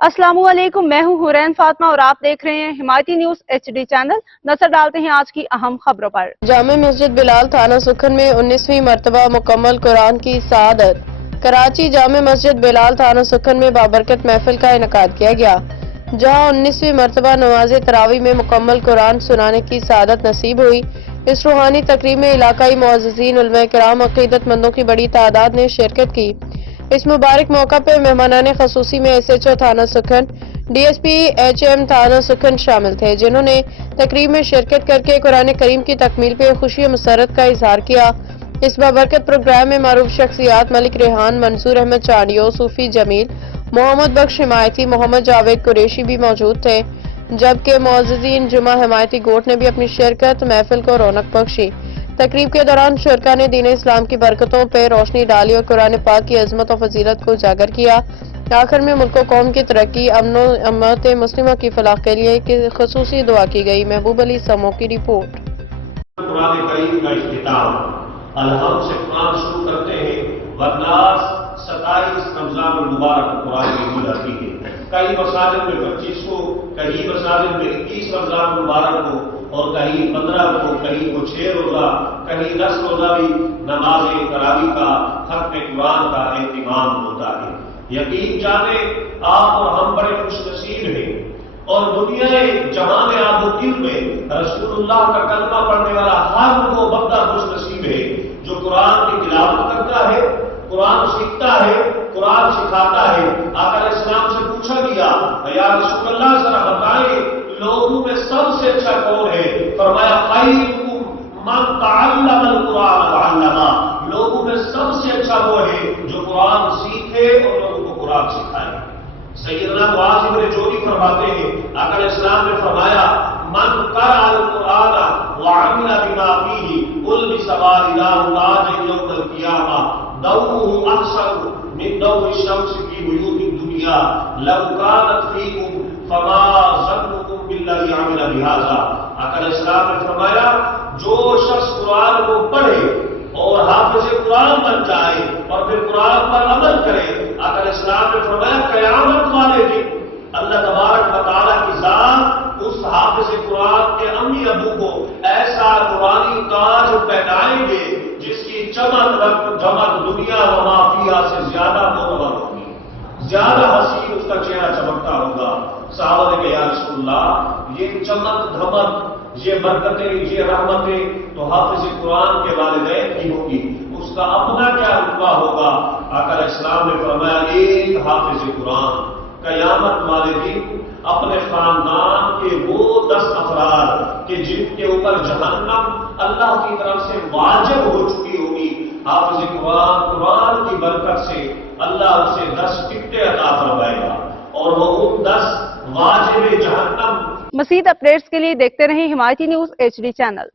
अस्सलामुअलैकुम, मैं हूं हुरैन फातिमा और आप देख रहे हैं हिमायती न्यूज HD चैनल। नजर डालते हैं आज की अहम खबरों पर। जामे मस्जिद बिलाल थाना सुखन में 19वीं मरतबा मुकम्मल कुरान की सआदत। कराची जामे मस्जिद बिलाल थाना सुखन में बाबरकत महफिल का इनेकाद किया गया, जहां 19वीं मरतबा नमाज तरावी में मुकम्मल कुरान सुनाने की सआदत नसीब हुई। इस रूहानी तकरीब में इलाकाई मुअज़्ज़िज़ीन, उलमा किराम, अक़ीदतमंदों की बड़ी तादाद ने शिरकत की। इस मुबारक मौका पर मेहमानाने खसूसी में SHO थाना सुखन, DSP HM थाना सुखन शामिल थे, जिन्होंने तकरीब में शिरकत करके कुरान करीम की तकमील पर खुशी और मसरत का इजहार किया। इस बाबरकत प्रोग्राम में मारूफ शख्सियात मलिक रेहान, मंसूर अहमद चांडियो, सूफी जमील, मोहम्मद बख्श हिमायती, मोहम्मद जावेद कुरैशी भी मौजूद थे, जबकि मुअज़्ज़िज़ीन जुमा हिमायती गोट ने भी अपनी शिरकत महफिल को रौनक बख्शी। तकरीब के दौरान शुरका ने दीन इस्लाम की बरकतों पर रोशनी डाली और कुरान पाक की अजमत और फजीलत को उजागर किया। आखिर में मुल्क कौम की तरक्की, अमन अम्मत मुस्लिमा की फलाह के लिए खसूसी दुआ की गई। महबूब अली समो की रिपोर्ट। कुरान करीम का इख्तिताम अलहम से कुरान शुरू करते हैं। वरनास 27 रमजान मुबारक कुरान की ईद आती है। कई मसाजिद में 25 को, कई मसाजिद में 21 रमजान मुबारक को, और कहीं 15 को, कहीं को 6 रोजा, कहीं 10 रोजा भी नमाज तरावी का खत्म कुरान का एहतिमाम होता है। यकीन जाने आप और हम बड़े खुशनसीब हैं, और दुनिया जहां में आबोदिल में रसूलुल्लाह का कलमा पढ़ने वाला हर वो बंदा खुशनसीब है जो कुरान की तिलावत करता है, कुरान सीखता है, कुरान सिखाता है। आका इस्लाम से पूछा गया, या रसूलुल्लाह जरा बताएं लोगों में सबसे अच्छा कौन है? फरमाया खैरुकुम मन तअल्लमल कुरान व अल्लमा। लोगों में सबसे अच्छा वो है जो कुरान सीखे और लोगों को कुरान सिखाए। सैयदना मुआज़ इब्न जोरी फरमाते हैं, आका इस्लाम ने फरमाया मन क़रअल कुरान व अमिला बिमा फीही उल्बिस वालिदाहु ताज यौमल क़ियामा दौरुहु अक्सर मिन दौरि शम्स फी वुजूहिद दुनिया लव कानत फीकुम फमा ज़न्नुकुम बिल्लज़ी अमिला बिहाज़ा। आका इस्लाम ने फरमाया जो शख्स कुरान को पढ़े और हाफिज़ कुरान बन जाए और फिर कुरान पर अमल करे, आका इस्लाम ने फरमाया क़यामत वाले दिन अल्लाह तबारक व तआला की ज़ात उस हाफिज़ कुरान के अम्मी अबू को ऐसा नूरानी ताज पहनाएंगे जिसकी चमक दुनिया व मा फीहा से ज्यादा मोहब्बत होगी, ज्यादा हसीन उसका चेहरा चमकता होगा। सहाबा ने कहा, या रसूलल्लाह ये चमक धमक, ये बरकतें, ये रहमतें तो हाफिज़ कुरान के वालिदैन की होगी, उसका अपना क्या रुतबा होगा? आका इस्लाम ने फरमाया एक हाफिज़ कुरान कयामत वाले दिन अपने खानदान के वो 10 अफराद के जिनके ऊपर जहन्नम अल्लाह की तरफ से वाजिब हो चुकी होगी, हाफिज़ कुरान की बरकत से अल्लाह उसे 10 टिकटें अता फरमाएगा और वो उन 10 वाजिब जहन्नम। मज़ीद अपडेट्स के लिए देखते रहें हिमायती न्यूज HD चैनल।